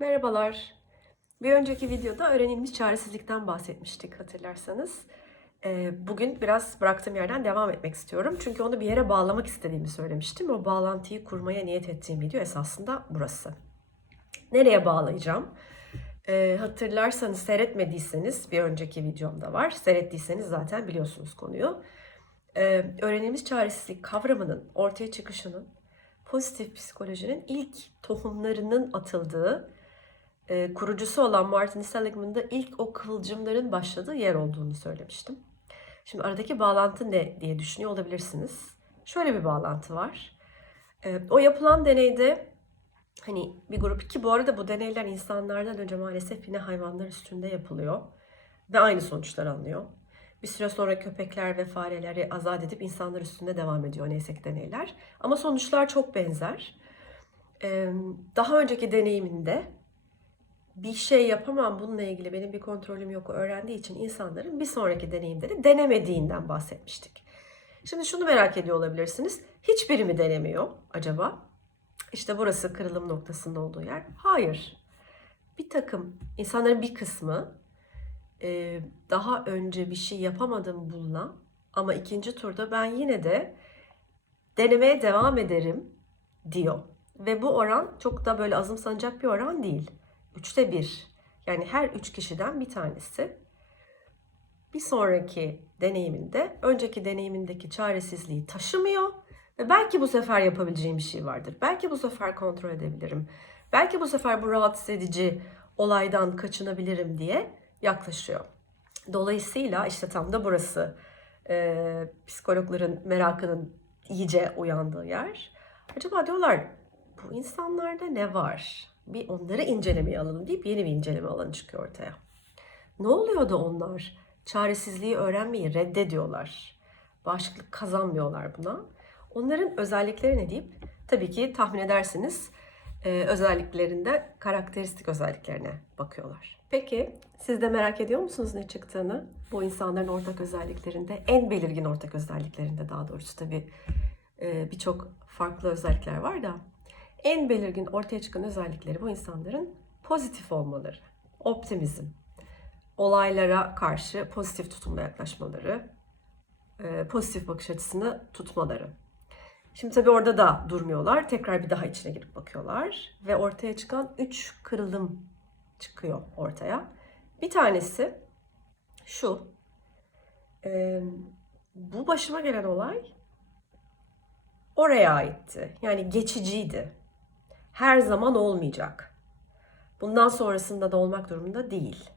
Merhabalar. Bir önceki videoda öğrenilmiş çaresizlikten bahsetmiştik hatırlarsanız. Ee, Bugün biraz bıraktığım yerden devam etmek istiyorum. Çünkü onu bir yere bağlamak istediğimi söylemiştim. O bağlantıyı kurmaya niyet ettiğim video esasında burası. Nereye bağlayacağım? Ee, hatırlarsanız seyretmediyseniz bir önceki videomda var. Seyrettiyseniz zaten biliyorsunuz konuyu. Ee, öğrenilmiş çaresizlik kavramının ortaya çıkışının pozitif psikolojinin ilk tohumlarının atıldığı e, kurucusu olan Martin Seligman'ın da ilk o kıvılcımların başladığı yer olduğunu söylemiştim. Şimdi aradaki bağlantı ne diye düşünüyor olabilirsiniz. Şöyle bir bağlantı var. E, o yapılan deneyde hani bir grup ki bu arada bu deneyler insanlardan önce maalesef yine hayvanlar üstünde yapılıyor ve aynı sonuçlar alınıyor. Bir süre sonra köpekler ve fareleri azat edip insanlar üstünde devam ediyor neyse ki deneyler. Ama sonuçlar çok benzer. Ee, Daha önceki deneyiminde bir şey yapamam bununla ilgili benim bir kontrolüm yok öğrendiği için insanların bir sonraki deneyimde de denemediğinden bahsetmiştik. Şimdi şunu merak ediyor olabilirsiniz. Hiçbiri mi denemiyor acaba? İşte burası kırılım noktasının olduğu yer. Hayır. Bir takım insanların bir kısmı e, daha önce bir şey yapamadım bununla ama ikinci turda ben yine de denemeye devam ederim diyor. Ve bu oran çok da böyle azımsanacak bir oran değil. Üçte bir. Yani her üç kişiden bir tanesi bir sonraki deneyiminde önceki deneyimindeki çaresizliği taşımıyor ve belki bu sefer yapabileceğim bir şey vardır. Belki bu sefer kontrol edebilirim. Belki bu sefer bu rahatsız edici olaydan kaçınabilirim diye yaklaşıyor. Dolayısıyla işte tam da burası e, psikologların merakının iyice uyandığı yer. Acaba diyorlar bu insanlarda ne var? Bir onları incelemeye alalım deyip yeni bir inceleme alanı çıkıyor ortaya. Ne oluyor da onlar çaresizliği öğrenmeyi reddediyorlar. Bağışıklık kazanmıyorlar buna. Onların özellikleri ne deyip tabii ki tahmin edersiniz e, özelliklerinde karakteristik özelliklerine bakıyorlar. Peki siz de merak ediyor musunuz ne çıktığını? Bu insanların ortak özelliklerinde, en belirgin ortak özelliklerinde daha doğrusu tabii e, birçok farklı özellikler var da en belirgin ortaya çıkan özellikleri bu insanların pozitif olmaları, optimizm, olaylara karşı pozitif tutumla yaklaşmaları, e, pozitif bakış açısını tutmaları. Şimdi tabii orada da durmuyorlar. Tekrar bir daha içine girip bakıyorlar. Ve ortaya çıkan üç kırılım çıkıyor ortaya. Bir tanesi şu. e, bu başıma gelen olay oraya aitti. Yani geçiciydi. Her zaman olmayacak. Bundan sonrasında da olmak durumunda değil.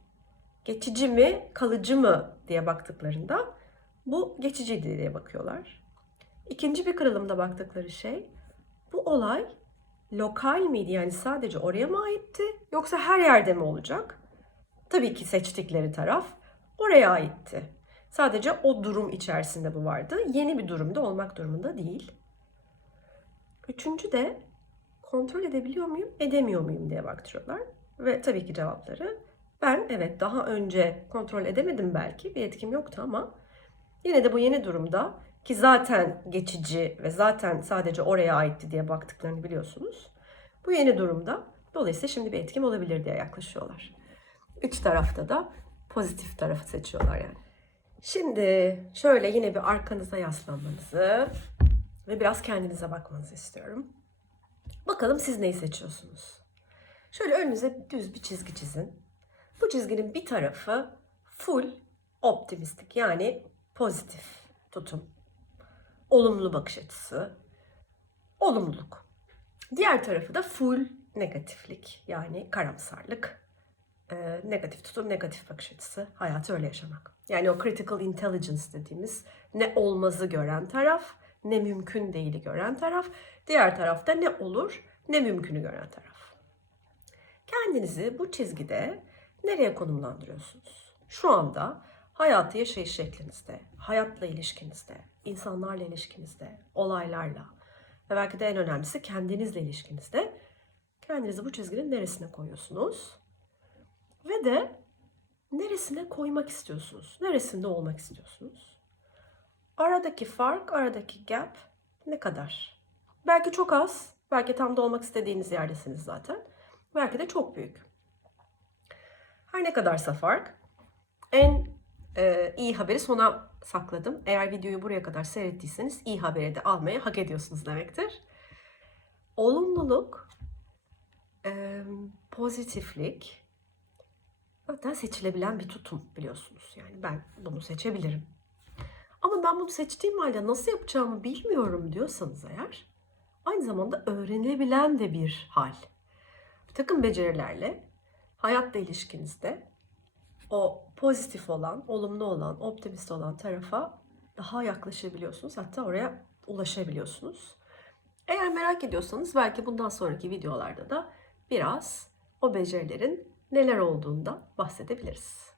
Geçici mi, kalıcı mı diye baktıklarında bu geçiciydi diye bakıyorlar. İkinci bir kırılımda baktıkları şey bu olay lokal miydi yani sadece oraya mı aitti yoksa her yerde mi olacak? Tabii ki seçtikleri taraf oraya aitti. Sadece o durum içerisinde bu vardı. Yeni bir durumda olmak durumunda değil. Üçüncü de kontrol edebiliyor muyum, edemiyor muyum diye baktırıyorlar. Ve tabii ki cevapları ben evet daha önce kontrol edemedim belki bir etkim yoktu ama yine de bu yeni durumda ki zaten geçici ve zaten sadece oraya aitti diye baktıklarını biliyorsunuz. Bu yeni durumda dolayısıyla şimdi bir etkim olabilir diye yaklaşıyorlar. Üç tarafta da pozitif tarafı seçiyorlar yani. Şimdi şöyle yine bir arkanıza yaslanmanızı ve biraz kendinize bakmanızı istiyorum. Bakalım siz neyi seçiyorsunuz? Şöyle önünüze düz bir çizgi çizin. Bu çizginin bir tarafı full optimistik yani pozitif tutum. Olumlu bakış açısı. Olumluluk. Diğer tarafı da full negatiflik yani karamsarlık. Ee, negatif tutum, negatif bakış açısı. Hayatı öyle yaşamak. Yani o critical intelligence dediğimiz ne olmazı gören taraf, ne mümkün değili gören taraf. Diğer tarafta ne olur, ne mümkünü gören taraf. Kendinizi bu çizgide nereye konumlandırıyorsunuz? Şu anda hayatı yaşayış şeklinizde, hayatla ilişkinizde, insanlarla ilişkinizde, olaylarla ve belki de en önemlisi kendinizle ilişkinizde kendinizi bu çizginin neresine koyuyorsunuz? Ve de neresine koymak istiyorsunuz? Neresinde olmak istiyorsunuz? Aradaki fark, aradaki gap ne kadar? Belki çok az, belki tam da olmak istediğiniz yerdesiniz zaten. Belki de çok büyük. Her ne kadarsa fark. En e, iyi haberi sona sakladım. Eğer videoyu buraya kadar seyrettiyseniz iyi haberi de almayı hak ediyorsunuz demektir. Olumluluk, e, pozitiflik zaten seçilebilen bir tutum biliyorsunuz. Yani ben bunu seçebilirim. Ama ben bunu seçtiğim halde nasıl yapacağımı bilmiyorum diyorsanız eğer aynı zamanda öğrenilebilen de bir hal. Bir takım becerilerle hayatta ilişkinizde o pozitif olan, olumlu olan, optimist olan tarafa daha yaklaşabiliyorsunuz. Hatta oraya ulaşabiliyorsunuz. Eğer merak ediyorsanız belki bundan sonraki videolarda da biraz o becerilerin neler olduğundan bahsedebiliriz.